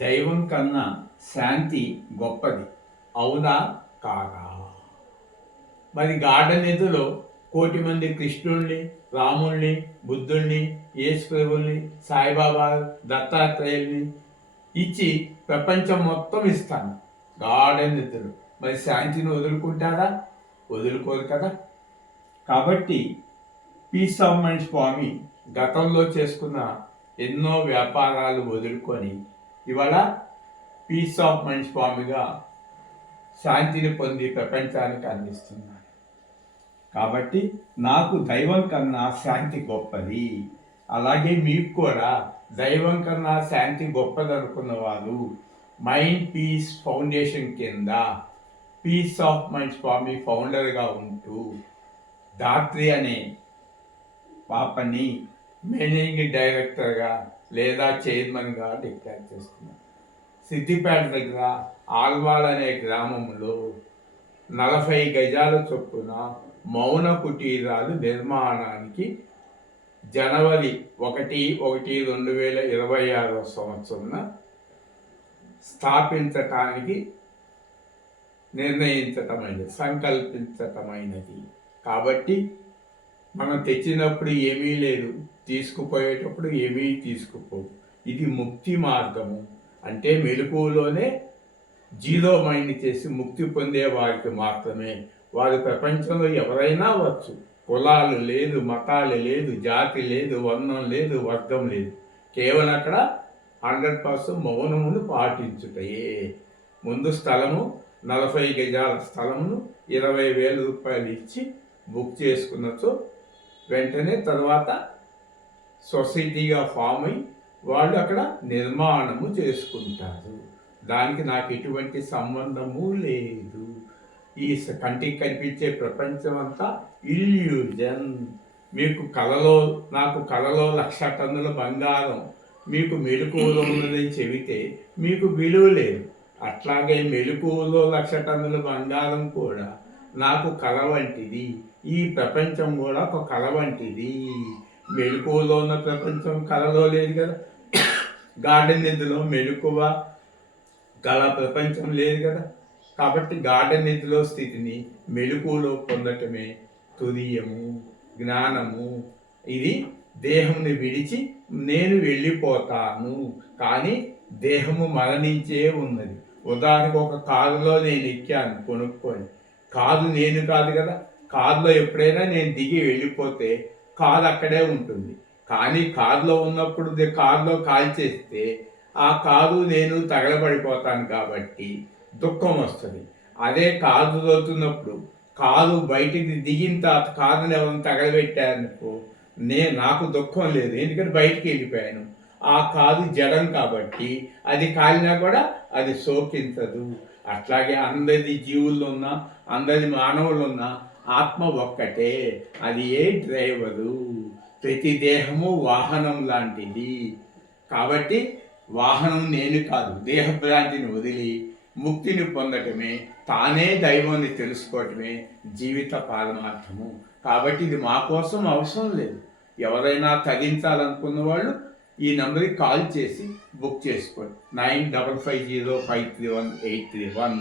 దైవం కన్నా శాంతి గొప్పది, అవునా కాదా? మరి గాఢనిధిలో కోటి మంది కృష్ణుల్ని, రాముల్ని, బుద్ధుల్ని, యేసుప్రభుల్ని, సాయిబాబా, దత్తాత్రేయుల్ని ఇచ్చి ప్రపంచం మొత్తం ఇస్తాను గాఢనిధులు. మరి శాంతిని వదులుకుంటారా? వదులుకోరు కదా. కాబట్టి పీస్ ఆఫ్ మైండ్ స్వామి గతంలో చేసుకున్న ఎన్నో వ్యాపారాలు వదులుకొని ఇవాళ పీస్ ఆఫ్ మైండ్ స్వామిగా శాంతిని పొంది ప్రపంచానికి అందిస్తున్నాను. కాబట్టి నాకు దైవం కన్నా శాంతి గొప్పది. అలాగే మీకు కూడా దైవం కన్నా శాంతి గొప్పది అనుకున్న వాళ్ళు మైండ్ పీస్ ఫౌండేషన్ కింద పీస్ ఆఫ్ మైండ్ స్వామి ఫౌండర్గా ఉంటూ ధాత్రి అనే పాపని మేనేజింగ్ డైరెక్టర్గా లేదా చైర్మన్గా డిక్లేర్ చేస్తున్నాను. సిద్దిపేట దగ్గర ఆల్వాల్ అనే గ్రామంలో 40 గజాల చొప్పున మౌన కుటీరాలు నిర్మాణానికి జనవరి 1/1/2026 సంవత్సరం స్థాపించటానికి సంకల్పించటమైనది. కాబట్టి మనం తెచ్చినప్పుడు ఏమీ లేదు, తీసుకుపోయేటప్పుడు ఏమీ తీసుకుపోవు. ఇది ముక్తి మార్గము. అంటే మెలకువలోనే జీరో మైండ్ చేసి ముక్తి పొందే వారికి మాత్రమే. వారి ప్రపంచంలో ఎవరైనా వచ్చు. కులాలు లేదు, మతాలు లేదు, జాతి లేదు, వర్ణం లేదు, వర్గం లేదు. కేవలం అక్కడ 100% మౌనమును పాటించుటయే. ముందు స్థలము 40 గజాల స్థలమును 20,000 రూపాయలు ఇచ్చి బుక్ చేసుకున్నచో వెంటనే తర్వాత సొసైటీగా ఫామ్ అయి వాళ్ళు అక్కడ నిర్మాణము చేసుకుంటారు. దానికి నాకు ఎటువంటి సంబంధము లేదు. ఈ కంటికి కనిపించే ప్రపంచం అంతా ఇల్యూజన్. మీకు నాకు కలలో 1,00,000 టన్నుల బంగారం మీకు మెలకువలో ఉన్నదని చెబితే మీకు విలువ లేదు. అట్లాగే మెలకువలో 1,00,000 టన్నుల బంగారం కూడా నాకు కల వంటిది. ఈ ప్రపంచం కూడా ఒక కల వంటిది. మెలకువలో ఉన్న ప్రపంచం కలలో లేదు కదా. గార్డెన్ నిధిలో మెలకువ కళ ప్రపంచం లేదు కదా. కాబట్టి గార్డెన్ నిధిలో స్థితిని మెలకువలో పొందటమే తురియము, జ్ఞానము. ఇది దేహంని విడిచి నేను వెళ్ళిపోతాను, కానీ దేహము మరణించే ఉన్నది. ఉదాహరణకు ఒక కారులో నేను ఎక్కాను కొనుక్కొని, కారు నేను కాదు కదా. కారులో ఎప్పుడైనా నేను దిగి వెళ్ళిపోతే కారు అక్కడే ఉంటుంది. కానీ కారులో ఉన్నప్పుడు కారులో కాల్చేస్తే ఆ కారు నేను తగలబడిపోతాను కాబట్టి దుఃఖం వస్తుంది. అదే కారు తోలుతున్నప్పుడు కారు బయటికి దిగిన తర్వాత కారుని ఎవరిని తగలబెట్టారనుకో నాకు దుఃఖం లేదు, ఎందుకంటే బయటికి వెళ్ళిపోయాను. ఆ కారు జడం కాబట్టి అది కాలినా కూడా అది శోకించదు. అట్లాగే అందరి జీవుల్లో ఉన్న అందరి మానవులు ఉన్న ఆత్మ ఒక్కటే, అది ఏ డ్రైవరు. ప్రతి దేహము వాహనం లాంటిది. కాబట్టి వాహనం నేను కాదు. దేహభ్రాంతిని వదిలి ముక్తిని పొందటమే, తానే దైవాన్ని తెలుసుకోవటమే జీవిత పారమార్థము. కాబట్టి ఇది మా కోసం అవసరం లేదు. ఎవరైనా తగ్గించాలనుకున్న వాళ్ళు ఈ నెంబర్కి కాల్ చేసి బుక్ చేసుకోండి. 9550531831.